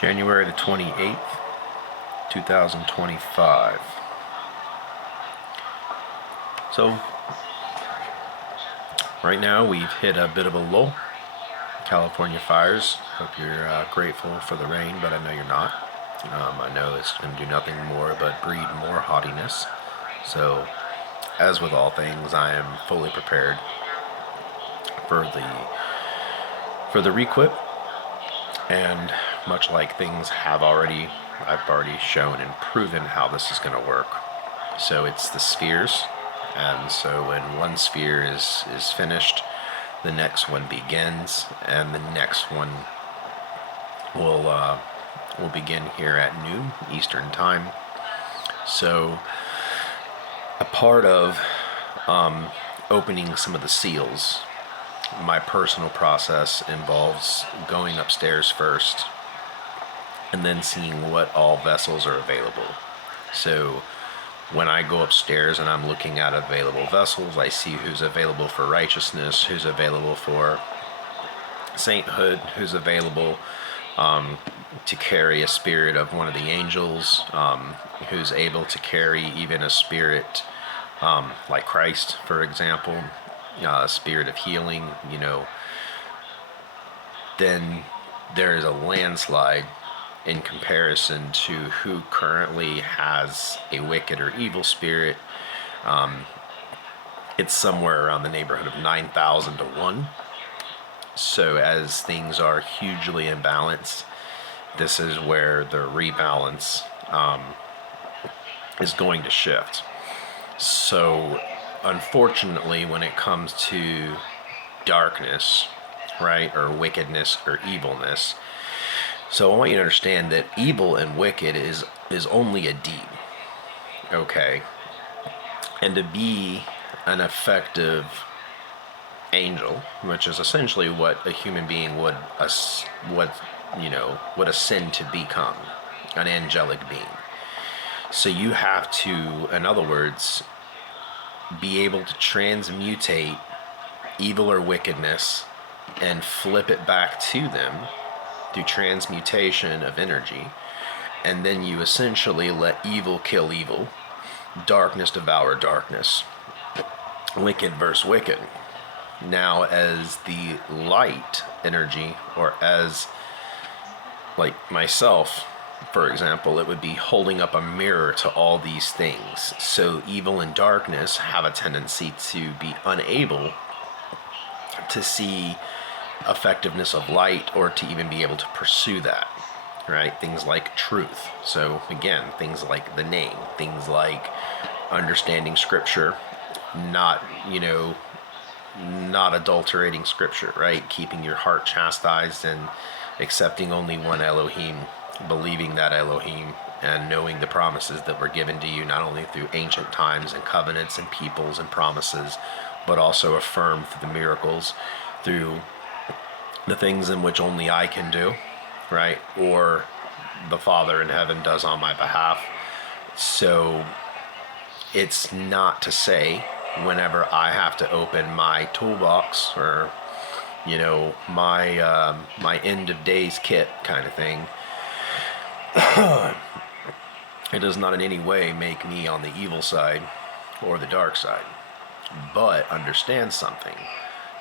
January the 28th, 2025. So, right now we've hit a bit of a lull. California fires. Hope you're grateful for the rain, but I know you're not. I know it's going to do nothing more but breed more haughtiness. So, as with all things, I am fully prepared for the requip, and much like things I've already shown and proven how this is going to work. So it's the spheres, and so when one sphere is finished, the next one begins, and the next one will begin here at noon Eastern time. So a part of opening some of the seals, my personal process involves going upstairs first and then seeing what all vessels are available. So when I go upstairs and I'm looking at available vessels, I see who's available for righteousness, who's available for sainthood, who's available to carry a spirit of one of the angels, who's able to carry even a spirit like Christ, for example, a spirit of healing, then there is a landslide in comparison to who currently has a wicked or evil spirit. It's somewhere around the neighborhood of 9,000 to 1. So as things are hugely imbalanced, this is where the rebalance is going to shift. So unfortunately, when it comes to darkness, right, or wickedness or evilness, so I want you to understand that evil and wicked is only a deed, okay? And to be an effective angel, which is essentially what a human being would ascend to become, an angelic being. So you have to, in other words, be able to transmutate evil or wickedness and flip it back to them through transmutation of energy, and then you essentially let evil kill evil, darkness devour darkness, wicked versus wicked. Now, as the light energy, or as like myself, for example, it would be holding up a mirror to all these things. So evil and darkness have a tendency to be unable to see effectiveness of light, or to even be able to pursue that, right? Things like truth. So again, things like the name, things like understanding scripture, not adulterating scripture, right? Keeping your heart chastised and accepting only one Elohim, believing that Elohim, and knowing the promises that were given to you, not only through ancient times and covenants and peoples and promises, but also affirmed through the miracles, through the things in which only I can do, right? Or the Father in heaven does on my behalf. So it's not to say whenever I have to open my toolbox, or my end of days kit kind of thing, it does not in any way make me on the evil side or the dark side. But understand something.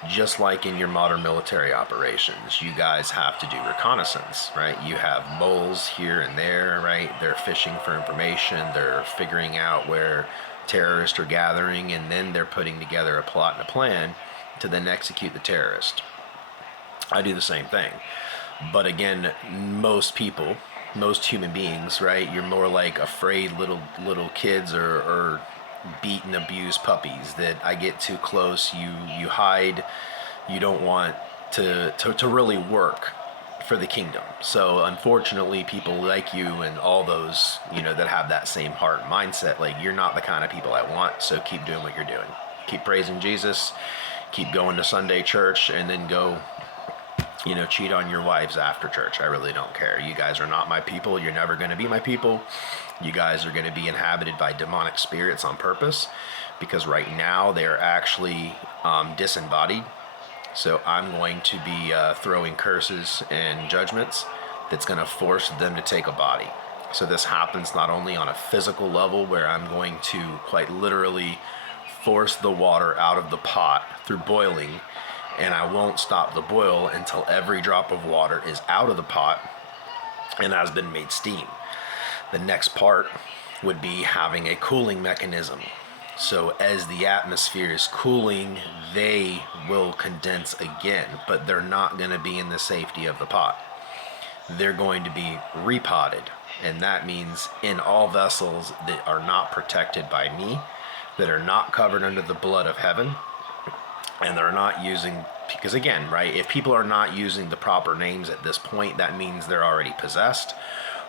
Just like in your modern military operations, you guys have to do reconnaissance, right? You have moles here and there, right? They're fishing for information. They're figuring out where terrorists are gathering, and then they're putting together a plot and a plan to then execute the terrorist. I do the same thing. But again, most people, most human beings, right? You're more like afraid little kids, or beat and abuse puppies that I get too close, you hide, you don't want to really work for the kingdom. So unfortunately, people like you and all those, that have that same heart and mindset, like, you're not the kind of people I want. So keep doing what you're doing. Keep praising Jesus, keep going to Sunday church, and then go, cheat on your wives after church. I really don't care. You guys are not my people. You're never going to be my people. You guys are going to be inhabited by demonic spirits on purpose, because right now they're actually disembodied. So I'm going to be throwing curses and judgments that's going to force them to take a body. So this happens not only on a physical level, where I'm going to quite literally force the water out of the pot through boiling, and I won't stop the boil until every drop of water is out of the pot and has been made steam. The next part would be having a cooling mechanism. So as the atmosphere is cooling, they will condense again, but they're not going to be in the safety of the pot. They're going to be repotted, and that means in all vessels that are not protected by me, that are not covered under the blood of heaven, and they're not using, because again, right, if people are not using the proper names at this point, that means they're already possessed,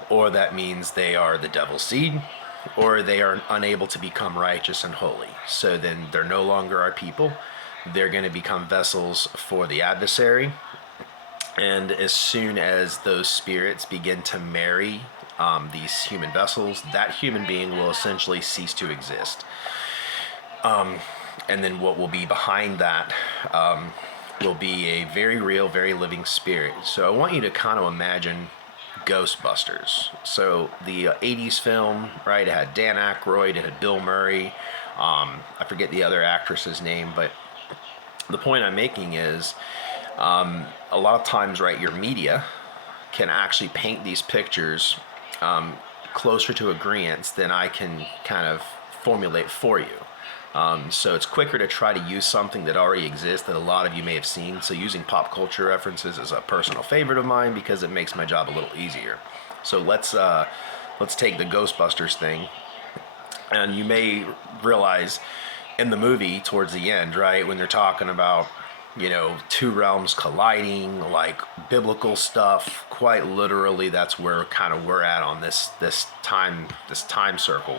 or that means they are the devil's seed, or they are unable to become righteous and holy. So then they're no longer our people. They're going to become vessels for the adversary. And as soon as those spirits begin to marry these human vessels, that human being will essentially cease to exist. And then what will be behind that will be a very real, very living spirit. So I want you to kind of imagine Ghostbusters. So the 80s film, right, it had Dan Aykroyd, it had Bill Murray, I forget the other actress's name, but the point I'm making is a lot of times, right, your media can actually paint these pictures closer to agreeance than I can kind of formulate for you. So it's quicker to try to use something that already exists that a lot of you may have seen. So using pop culture references is a personal favorite of mine because it makes my job a little easier. So let's take the Ghostbusters thing, and you may realize in the movie towards the end, right, when they're talking about, you know, two realms colliding, like biblical stuff, quite literally that's where kind of we're at on this time circle.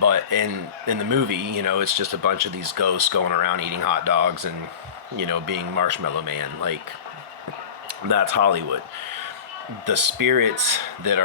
But in the movie, you know, it's just a bunch of these ghosts going around eating hot dogs and, you know, being Marshmallow Man. Like, that's Hollywood. The spirits that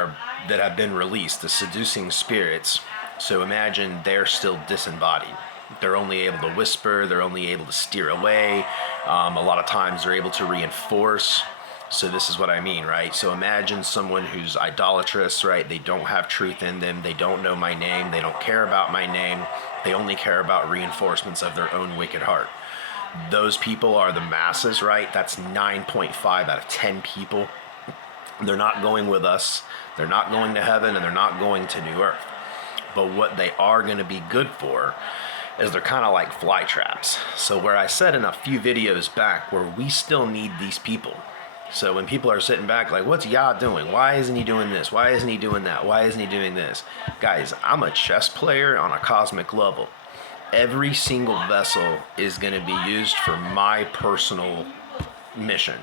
have been released, the seducing spirits, so imagine they're still disembodied. They're only able to whisper, they're only able to steer away. A lot of times they're able to reinforce. So this is what I mean, right? So imagine someone who's idolatrous, right? They don't have truth in them. They don't know my name. They don't care about my name. They only care about reinforcements of their own wicked heart. Those people are the masses, right? That's 9.5 out of 10 people. They're not going with us. They're not going to heaven, and they're not going to New Earth. But what they are going to be good for is they're kind of like fly traps. So where I said in a few videos back where we still need these people. So when people are sitting back like, what's Yah doing? Why isn't he doing this? Why isn't he doing that? Why isn't he doing this? Guys, I'm a chess player on a cosmic level. Every single vessel is going to be used for my personal mission.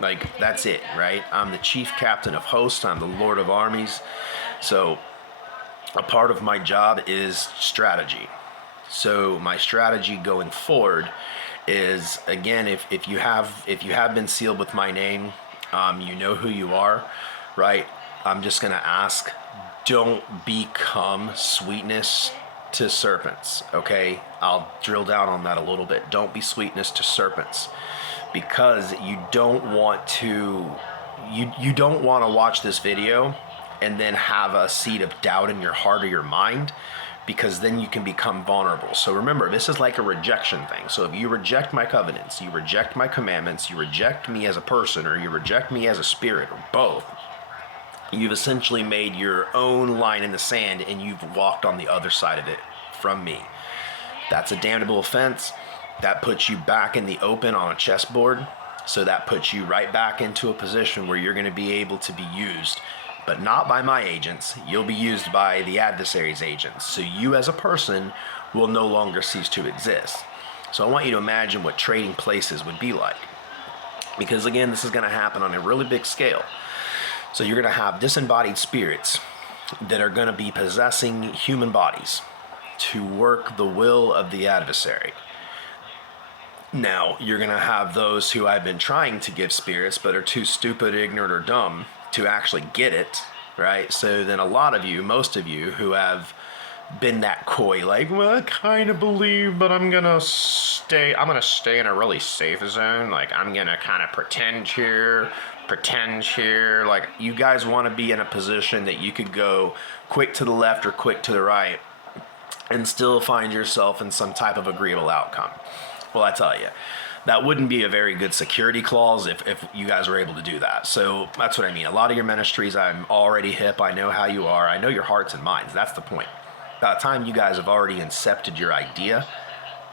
Like, that's it, right? I'm the chief captain of hosts. I'm the Lord of armies. So a part of my job is strategy. So my strategy going forward is, again, if you have been sealed with my name, you know who you are, right? I'm just gonna ask, don't become sweetness to serpents, okay? I'll drill down on that a little bit. Don't be sweetness to serpents, because you don't want to watch this video and then have a seed of doubt in your heart or your mind, because then you can become vulnerable. So remember, this is like a rejection thing. So if you reject my covenants, you reject my commandments, you reject me as a person, or you reject me as a spirit, or both, you've essentially made your own line in the sand and you've walked on the other side of it from me. That's a damnable offense. That puts you back in the open on a chessboard. So that puts you right back into a position where you're going to be able to be used, but not by my agents. You'll be used by the adversary's agents. So you as a person will no longer cease to exist. So I want you to imagine what trading places would be like. Because again, this is going to happen on a really big scale. So you're going to have disembodied spirits that are going to be possessing human bodies to work the will of the adversary. Now, you're going to have those who I've been trying to give spirits but are too stupid, ignorant, or dumb to actually get it, right? So then a lot of you, most of you who have been that coy, like, well, I kind of believe, but I'm gonna stay in a really safe zone. Like, I'm gonna kind of pretend here, pretend here. Like, you guys want to be in a position that you could go quick to the left or quick to the right and still find yourself in some type of agreeable outcome. Well, I tell you, that wouldn't be a very good security clause if you guys were able to do that. So that's what I mean. A lot of your ministries, I'm already hip. I know how you are. I know your hearts and minds. That's the point. By the time you guys have already incepted your idea,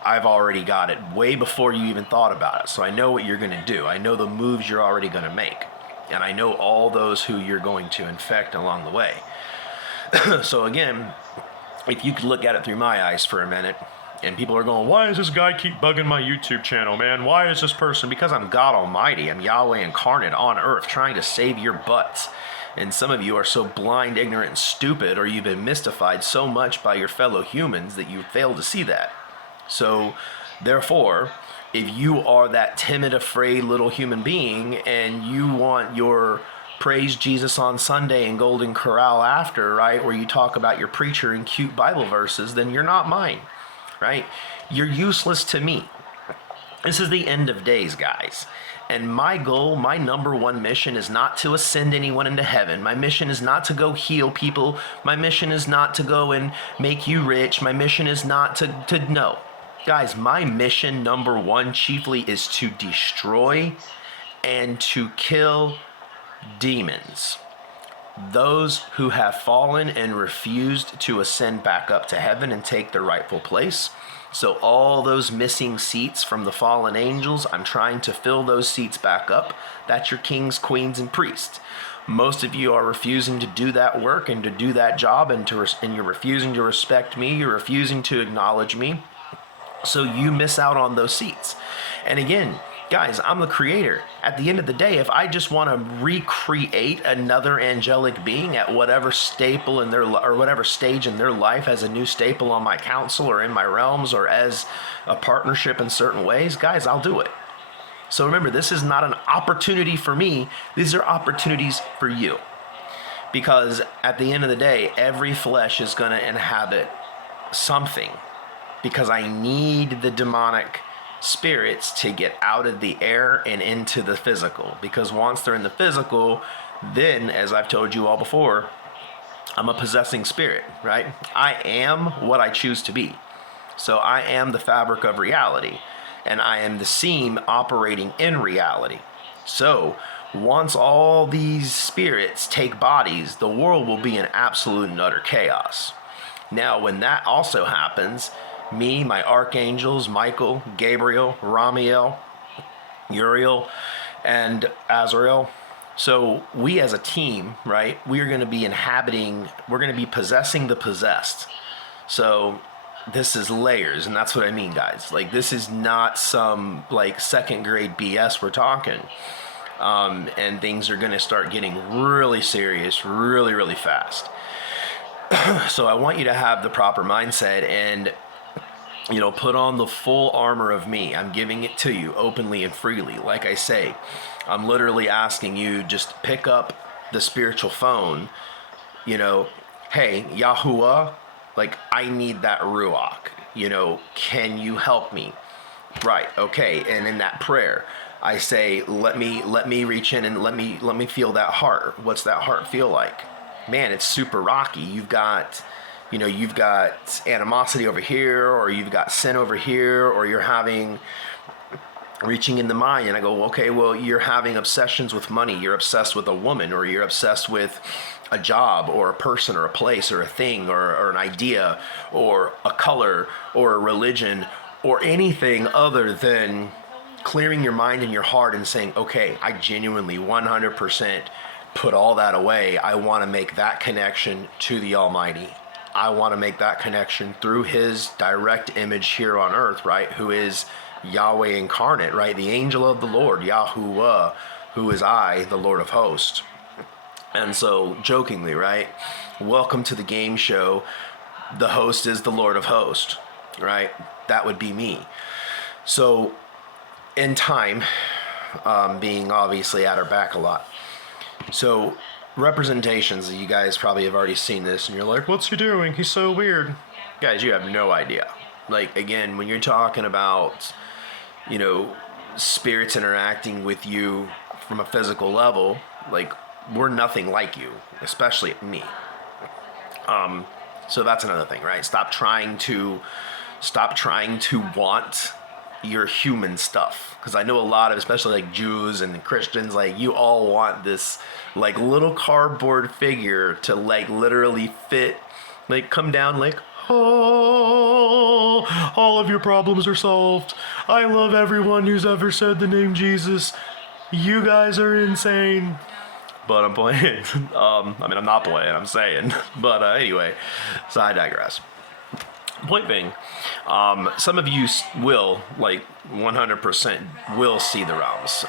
I've already got it way before you even thought about it. So I know what you're going to do. I know the moves you're already going to make. And I know all those who you're going to infect along the way. So again, if you could look at it through my eyes for a minute, and people are going, why does this guy keep bugging my YouTube channel, man? Why is this person? Because I'm God Almighty. I'm Yahweh incarnate on earth trying to save your butts. And some of you are so blind, ignorant, and stupid, or you've been mystified so much by your fellow humans that you fail to see that. So, therefore, if you are that timid, afraid little human being and you want your praise Jesus on Sunday and Golden Corral after, right, where you talk about your preacher and cute Bible verses, then you're not mine. Right? You're useless to me. This is the end of days, guys. And my goal, my number one mission is not to ascend anyone into heaven. My mission is not to go heal people. My mission is not to go and make you rich. My mission is not to no. Guys, my mission, number one, chiefly is to destroy and to kill demons. Those who have fallen and refused to ascend back up to heaven and take their rightful place. So all those missing seats from the fallen angels, I'm trying to fill those seats back up. That's your kings, queens, and priests. Most of you are refusing to do that work and to do that job, and you're refusing to respect me. You're refusing to acknowledge me. So you miss out on those seats. And again, guys, I'm the creator. At the end of the day, if I just want to recreate another angelic being at whatever staple in their or whatever stage in their life as a new staple on my council or in my realms or as a partnership in certain ways, guys, I'll do it. So remember, this is not an opportunity for me. These are opportunities for you. Because at the end of the day, every flesh is going to inhabit something. Because I need the demonic spirits to get out of the air and into the physical, because once they're in the physical, then, as I've told you all before, I'm a possessing spirit, right? I am what I choose to be. So I am the fabric of reality, and I am the seam operating in reality. So once all these spirits take bodies, the world will be in absolute and utter chaos. Now, when that also happens, me, my archangels, Michael, Gabriel, Ramiel, Uriel, and Azrael. So we as a team, right, we are going to be we're going to be possessing the possessed. So this is layers, and that's what I mean, guys. Like, this is not some, like, second grade BS we're talking. And things are going to start getting really serious, really, really fast. So I want you to have the proper mindset and, you know, put on the full armor of me. I'm giving it to you openly and freely. Like I say, I'm literally asking you, just pick up the spiritual phone, you know, hey, Yahuwah, like, I need that Ruach, you know, can you help me? Right, okay, and in that prayer, I say, let me reach in and let me feel that heart. What's that heart feel like? Man, it's super rocky. You've got animosity over here, or you've got sin over here, or you're having reaching in the mind. And I go, okay, well, you're having obsessions with money. You're obsessed with a woman, or you're obsessed with a job, or a person, or a place, or a thing, or an idea, or a color, or a religion, or anything other than clearing your mind and your heart and saying, okay, I genuinely 100% put all that away. I want to make that connection to the Almighty. I want to make that connection through his direct image here on earth, right? Who is Yahweh incarnate, right? The angel of the Lord, Yahuwah, who is I, the Lord of Hosts. And so, jokingly, right? Welcome to the game show. The host is the Lord of Hosts, right? That would be me. So, in time, being obviously at our back a lot. So, representations, you guys probably have already seen this, and you're like, what's he doing? He's so weird. Guys, you have no idea. Like, again, when you're talking about, you know, spirits interacting with you from a physical level, like, we're nothing like you, especially me. So that's another thing, right? Stop trying to want your human stuff, because I know a lot of, especially like Jews and Christians, like, you all want this like little cardboard figure to like literally fit, like, come down like, oh, all of your problems are solved. I love everyone who's ever said the name Jesus. You guys are insane. But I'm playing. I mean, I'm not playing, I'm saying. But anyway, so I digress. Point being, some of you will, like, 100% will see the realms.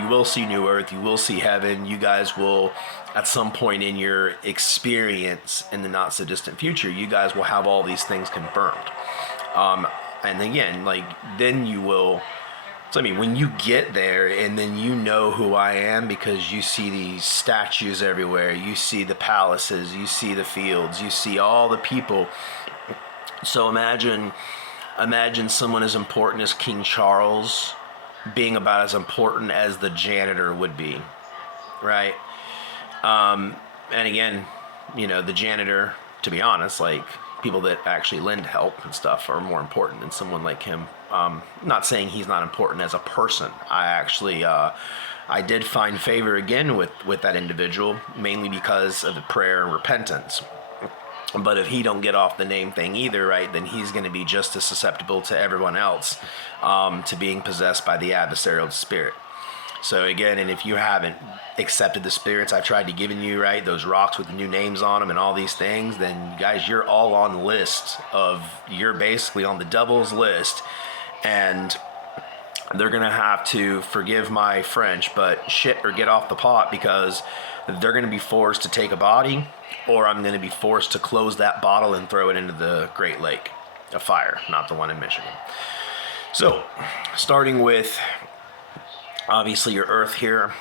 You will see New Earth, you will see heaven. You guys will, at some point in your experience in the not so distant future, you guys will have all these things confirmed. And again, like, then you will. So, I mean, when you get there and then you know who I am, because you see these statues everywhere, you see the palaces, you see the fields, you see all the people. So imagine someone as important as King Charles being about as important as the janitor would be, right? And again, the janitor, to be honest, like, people that actually lend help and stuff are more important than someone like him. Not saying he's not important as a person. I actually, I did find favor again with that individual, mainly because of the prayer and repentance. But if he don't get off the name thing either, right, then he's going to be just as susceptible to everyone else, to being possessed by the adversarial spirit. So again, and if you haven't accepted the spirits I've tried to give you, right, those rocks with the new names on them and all these things, then guys, you're all on the list you're basically on the devil's list, and they're going to have to, forgive my French, but shit or get off the pot, because they're going to be forced to take a body, or I'm going to be forced to close that bottle and throw it into the Great Lake of Fire, not the one in Michigan. So, starting with, obviously, your Earth here,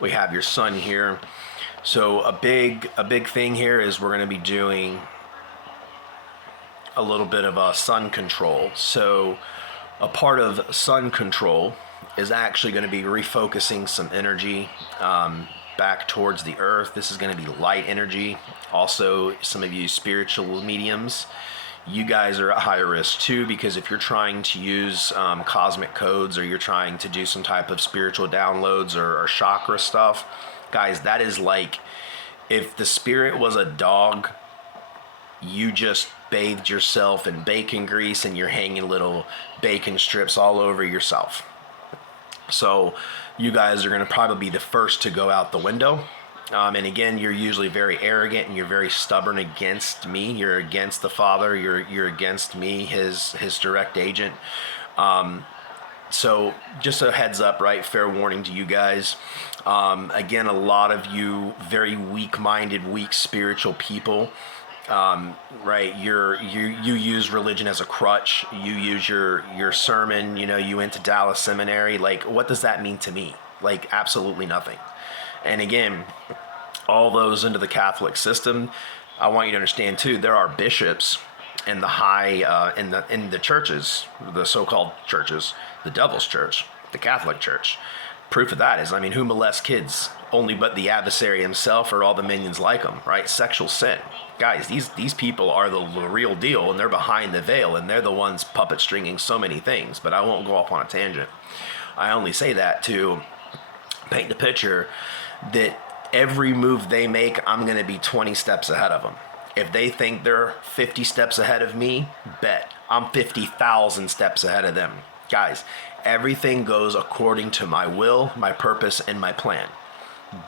we have your Sun here. So a big thing here is we're going to be doing a little bit of sun control. So a part of sun control is actually going to be refocusing some energy back towards the Earth. This is going to be light energy. Also, some of you spiritual mediums, you guys are at higher risk too, because if you're trying to use cosmic codes, or you're trying to do some type of spiritual downloads or chakra stuff, guys, that is like if the spirit was a dog, you just bathed yourself in bacon grease and you're hanging little bacon strips all over yourself. So you guys are going to probably be the first to go out the window. And again, you're usually very arrogant and you're very stubborn against me. You're against the Father. You're against me, his direct agent. So just a heads up, right? Fair warning to you guys. Again, a lot of you very weak-minded, weak spiritual people. Right? You use religion as a crutch. You use your sermon. You went to Dallas Seminary. Like, what does that mean to me? Like, absolutely nothing. And again, all those into the Catholic system, I want you to understand too, there are bishops in the high in the churches, the so-called churches, the devil's church, the Catholic Church. Proof of that is, I mean, who molests kids? Only but the adversary himself or all the minions like him, right? Sexual sin. Guys, these people are the real deal, and they're behind the veil, and they're the ones puppet stringing so many things. But I won't go off on a tangent. I only say that to paint the picture that every move they make, I'm going to be 20 steps ahead of them. If they think they're 50 steps ahead of me, bet I'm 50,000 steps ahead of them. Guys, everything goes according to my will, my purpose, and my plan.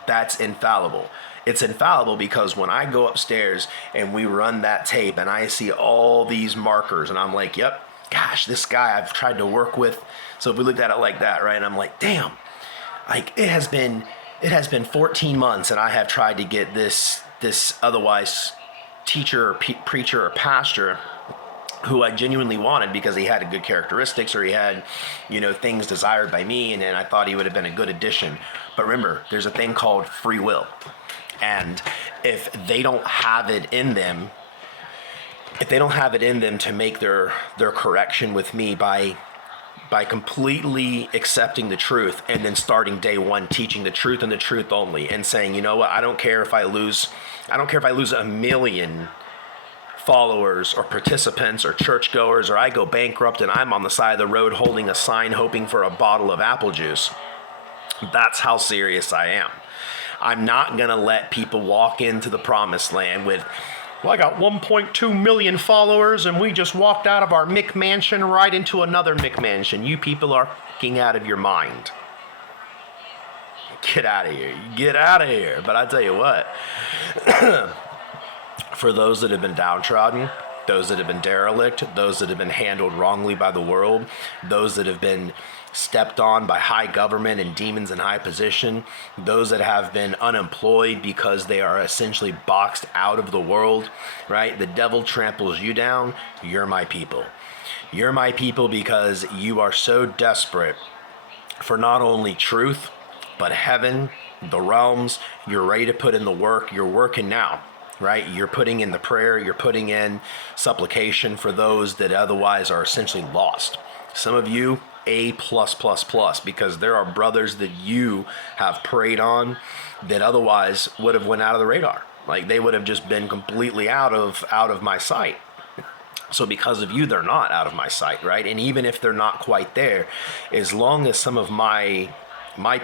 That's infallible. It's infallible because when I go upstairs and we run that tape and I see all these markers and I'm like, yep, gosh, this guy I've tried to work with. So if we looked at it like that, right, and I'm like, damn, like it has been 14 months and I have tried to get this otherwise teacher or preacher or pastor who I genuinely wanted because he had good characteristics or he had, things desired by me, and then I thought he would have been a good addition. But remember, there's a thing called free will. And if they don't have it in them, to make their correction with me by by completely accepting the truth and then starting day one teaching the truth and the truth only, and saying, you know what, I don't care if I lose a million followers or participants or churchgoers, or I go bankrupt and I'm on the side of the road holding a sign hoping for a bottle of apple juice. That's how serious I am. I'm not going to let people walk into the promised land with, well, I got 1.2 million followers and we just walked out of our McMansion right into another McMansion. You people are fucking out of your mind. Get out of here. Get out of here. But I tell you what, for those that have been downtrodden, those that have been derelict, those that have been handled wrongly by the world, those that have been stepped on by high government and demons in high position, those that have been unemployed because they are essentially boxed out of the world, right? The devil tramples you down. You're my people. You're my people because you are so desperate for not only truth, but heaven, the realms. You're ready to put in the work. You're working now, right? You're putting in the prayer. You're putting in supplication for those that otherwise are essentially lost. Some of you, A+++, because there are brothers that you have prayed on that otherwise would have went out of the radar. Like they would have just been completely out of my sight. So because of you, they're not out of my sight, right? And even if they're not quite there, as long as some of my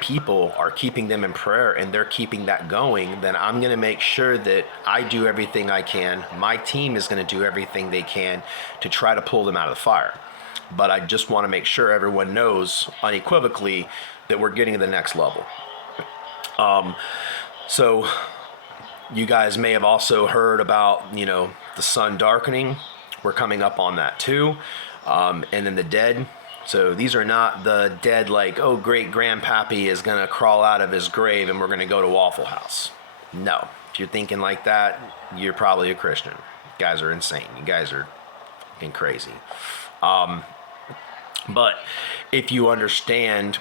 people are keeping them in prayer and they're keeping that going, then I'm going to make sure that I do everything I can. My team is going to do everything they can to try to pull them out of the fire. But I just want to make sure everyone knows unequivocally that we're getting to the next level. So you guys may have also heard about, the sun darkening. We're coming up on that too. And then the dead. So these are not the dead like, oh, great grandpappy is going to crawl out of his grave and we're going to go to Waffle House. No. If you're thinking like that, you're probably a Christian. You guys are insane. You guys are fucking crazy. But if you understand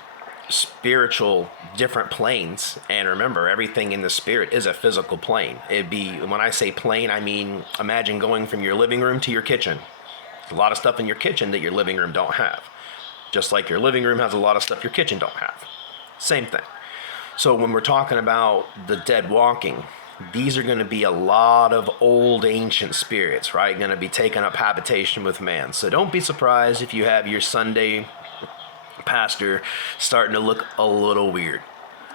spiritual different planes, and remember, everything in the spirit is a physical plane. It'd be, when I say plane, I mean, imagine going from your living room to your kitchen. There's a lot of stuff in your kitchen that your living room don't have. Just like your living room has a lot of stuff your kitchen don't have. Same thing. So when we're talking about the dead walking, these are going to be a lot of old ancient spirits, right? Going to be taking up habitation with man. So don't be surprised if you have your Sunday pastor starting to look a little weird,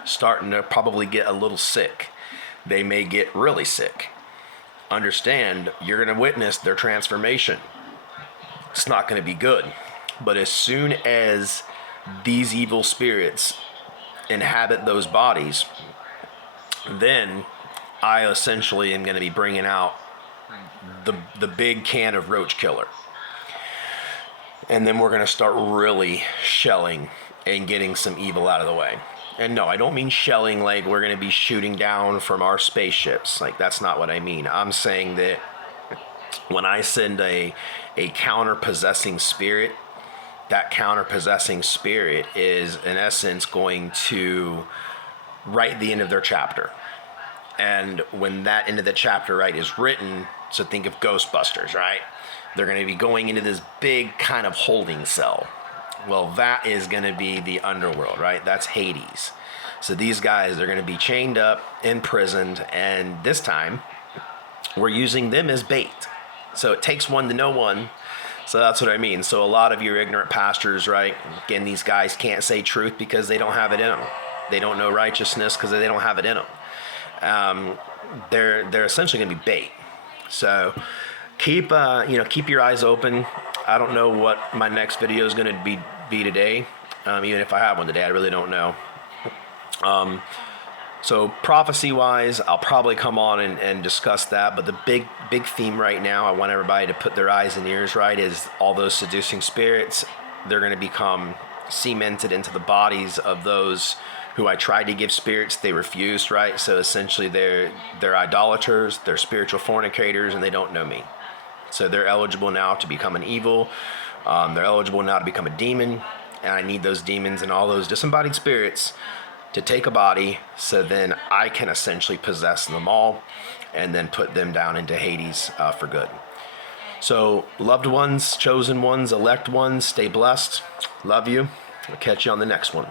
starting to probably get a little sick. They may get really sick. Understand, you're going to witness their transformation. It's not going to be good. But as soon as these evil spirits inhabit those bodies, then I essentially am going to be bringing out the big can of roach killer. And then we're going to start really shelling and getting some evil out of the way. And no, I don't mean shelling like we're going to be shooting down from our spaceships. Like, that's not what I mean. I'm saying that when I send a counter-possessing spirit, that counter-possessing spirit is, in essence, going to write the end of their chapter. And when that end of the chapter, right, is written, so think of Ghostbusters, right? They're going to be going into this big kind of holding cell. Well, that is going to be the underworld, right? That's Hades. So these guys are going to be chained up, imprisoned, and this time we're using them as bait. So it takes one to know one. So that's what I mean. So a lot of your ignorant pastors, right? Again, these guys can't say truth because they don't have it in them. They don't know righteousness because they don't have it in them. They're essentially going to be bait. So keep your eyes open. I don't know what my next video is going to be today. Even if I have one today, I really don't know. So prophecy-wise, I'll probably come on and discuss that. But the big theme right now, I want everybody to put their eyes and ears right, is all those seducing spirits. They're going to become cemented into the bodies of those who I tried to give spirits. They refused, right? So essentially they're idolaters, they're spiritual fornicators, and they don't know me. So they're eligible now to become an evil. They're eligible now to become a demon. And I need those demons and all those disembodied spirits to take a body, so then I can essentially possess them all and then put them down into Hades for good. So, loved ones, chosen ones, elect ones, stay blessed. Love you. I'll catch you on the next one.